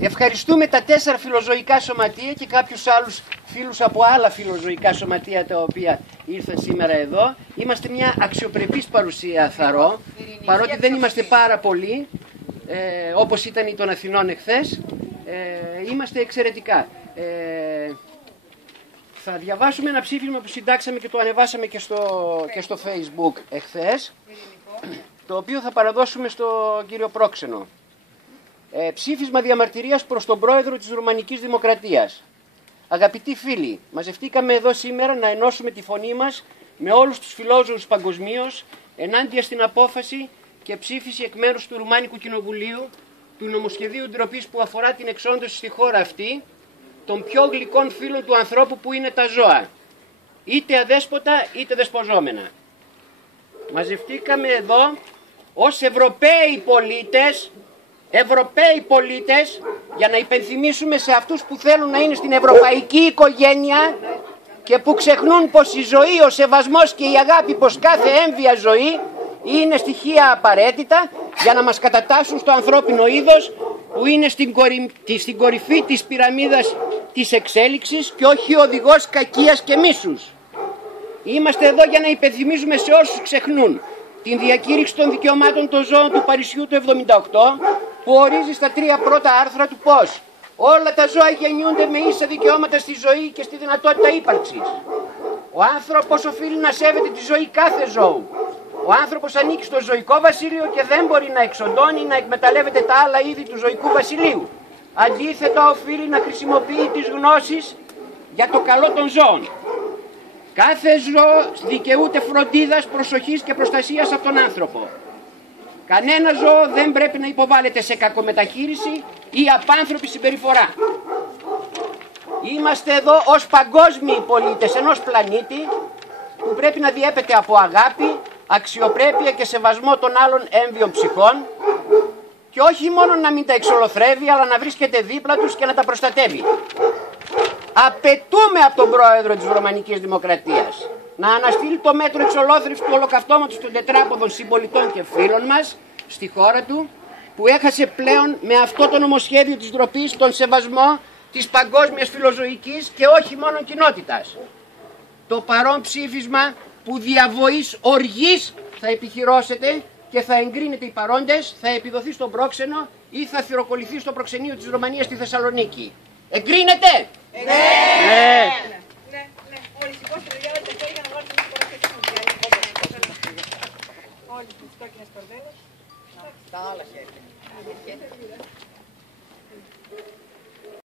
Ευχαριστούμε τα 4 φιλοζωικά σωματεία και κάποιους άλλους φίλους από άλλα φιλοζωικά σωματεία τα οποία ήρθαν σήμερα εδώ. Είμαστε μια αξιοπρεπής παρουσία, θαρώ, παρότι δεν είμαστε πάρα πολλοί, όπως ήταν οι των Αθηνών εχθές. Είμαστε εξαιρετικά. Θα διαβάσουμε ένα ψήφισμα που συντάξαμε και το ανεβάσαμε και στο Facebook εχθές, το οποίο θα παραδώσουμε στον κύριο Πρόξενο. Ψήφισμα διαμαρτυρίας προς τον πρόεδρο της Ρουμανικής Δημοκρατίας. Αγαπητοί φίλοι, μαζευτήκαμε εδώ σήμερα να ενώσουμε τη φωνή μας με όλους τους φιλόζωους παγκοσμίως ενάντια στην απόφαση και ψήφιση εκ μέρους του Ρουμάνικου Κοινοβουλίου του νομοσχεδίου ντροπής που αφορά την εξόντωση στη χώρα αυτή των πιο γλυκών φίλων του ανθρώπου που είναι τα ζώα, είτε αδέσποτα είτε δεσποζόμενα. Μαζευτήκαμε εδώ ως Ευρωπαίοι πολίτες για να υπενθυμίσουμε σε αυτούς που θέλουν να είναι στην ευρωπαϊκή οικογένεια και που ξεχνούν πως η ζωή, ο σεβασμός και η αγάπη, πως κάθε έμβια ζωή είναι στοιχεία απαραίτητα για να μας κατατάσσουν στο ανθρώπινο είδος που είναι στην κορυφή της πυραμίδας της εξέλιξης και όχι οδηγός κακίας και μίσους. Είμαστε εδώ για να υπενθυμίζουμε σε όσους ξεχνούν την διακήρυξη των δικαιωμάτων των ζώων του Παρισιού του 1978, που ορίζει στα 3 πρώτα άρθρα του πως όλα τα ζώα γεννιούνται με ίσα δικαιώματα στη ζωή και στη δυνατότητα ύπαρξης. Ο άνθρωπος οφείλει να σέβεται τη ζωή κάθε ζώου. Ο άνθρωπος ανήκει στο ζωικό βασίλειο και δεν μπορεί να εξοντώνει ή να εκμεταλλεύεται τα άλλα είδη του ζωικού βασιλείου. Αντίθετα, οφείλει να χρησιμοποιεί τις γνώσεις για το καλό των ζώων. Κάθε ζώο δικαιούται φροντίδας, προσοχής και προστασίας από τον άνθρωπο. Κανένα ζώο δεν πρέπει να υποβάλλεται σε κακομεταχείριση ή απάνθρωπη συμπεριφορά. Είμαστε εδώ ως παγκόσμιοι πολίτες ενός πλανήτη που πρέπει να διέπεται από αγάπη, αξιοπρέπεια και σεβασμό των άλλων έμβιων ψυχών και όχι μόνο να μην τα εξολοθρεύει, αλλά να βρίσκεται δίπλα τους και να τα προστατεύει. Απαιτούμε από τον πρόεδρο της Ρωμανικής Δημοκρατίας να αναστείλει το μέτρο εξολόθρευσης του ολοκαυτώματος των τετράποδων συμπολιτών και φίλων μας στη χώρα του, που έχασε πλέον με αυτό το νομοσχέδιο της ντροπής τον σεβασμό της παγκόσμιας φιλοζωικής και όχι μόνο κοινότητας. Το παρόν ψήφισμα που διαβοής οργής θα επιχειρώσετε και θα εγκρίνετε οι παρόντες, θα επιδοθεί στον Πρόξενο ή θα θυροκολληθεί στο προξενείο της Ρωμανίας στη Θεσσαλονίκη. Εγκρίνεται! Ναι! Ναι! Όλοι σηκώστε για όλα τα χέρια να βάλουμε τις φορές. Όλοι τις κόκκινες κορδέλες. Τα άλλα χέρια.